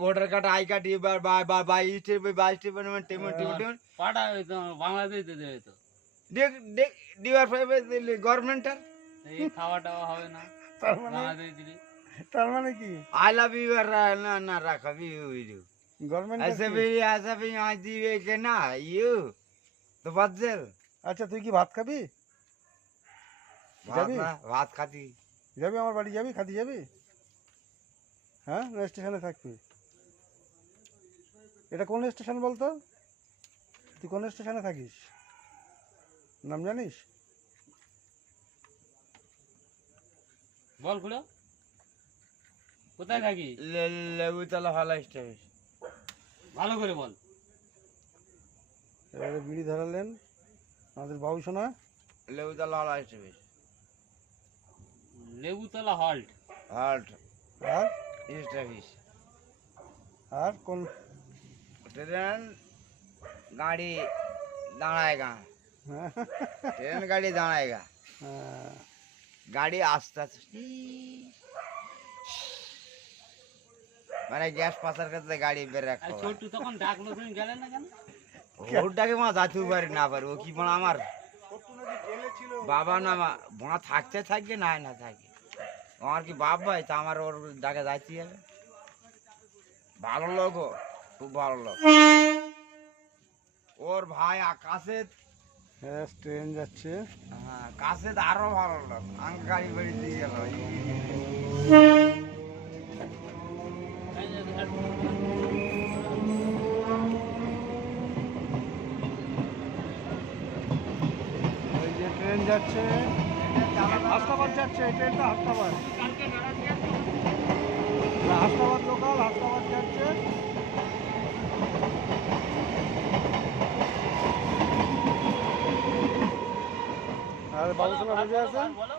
voter card I card বা পাটা বাংলাদেশে দেবে তো গভর্নমেন্টের এই খাওয়া টাওয়া হবে না তার মানে বাংলাদেশে দিলে তার মানে কি আই লাভ ইউ না না রাখা ইউ গভর্নমেন্ট ऐसा भी आज दिए के ना यू तो बदल আচ্ছা তুই কি ভাত খাবি যাবি ভাত খাতি যাবি আমার বাড়ি যাবি খাতি যাবি হ্যাঁ না স্টেশনে থাকবি এটা কোন স্টেশন বলতো তুই কোন স্টেশনে থাকিস নাম জানিস বল খুলো কোথায় থাকি লেবুতলা হল স্টেশন ভালো করে বল এবারে বিড়ি ধরালেন আমাদের বাবু সোনা লেবুতলা হল স্টেশন লেবুতলা হল্ট हॉल्ट আর ईस्ट ऑफिस আর কোন ट्रेन गाड़ी दाঁড়াएगा হ্যাঁ, ट्रेन गाड़ी दाঁড়াएगा হ্যাঁ, गाड़ी आस्ते आस्ते মানে গ্যাস পাচার করতে গাড়ি ব্রেক আর ছোট্টু তখন ডাকলো তুমি গেলে না কেন ওটাকে মা যাইতে পারি না পারি ও কি মানে আমার বাবা না বোনা থাকতে থাকবে না না থাকে আমার কি বাপ ভাই তা আমার ওর ডাকে যাইতে হবে ভালো লোক ও, খুব ভালো লোক ওর ভাই আকাশে হ্যাঁ ট্রেন যাচ্ছে হ্যাঁ কাছে আরো ভালো লোক আঙ্ক গাড়ি বাড়ি দিয়ে গেল ওই যে ট্রেন যাচ্ছে হাসনাবাদ যাচ্ছে এই ট্রেনটা হাসনাবাদ না, হাসনাবাদ লোকাল হাসনাবাদ যাচ্ছে আর বাবুসোনা বুঝে আছে বলো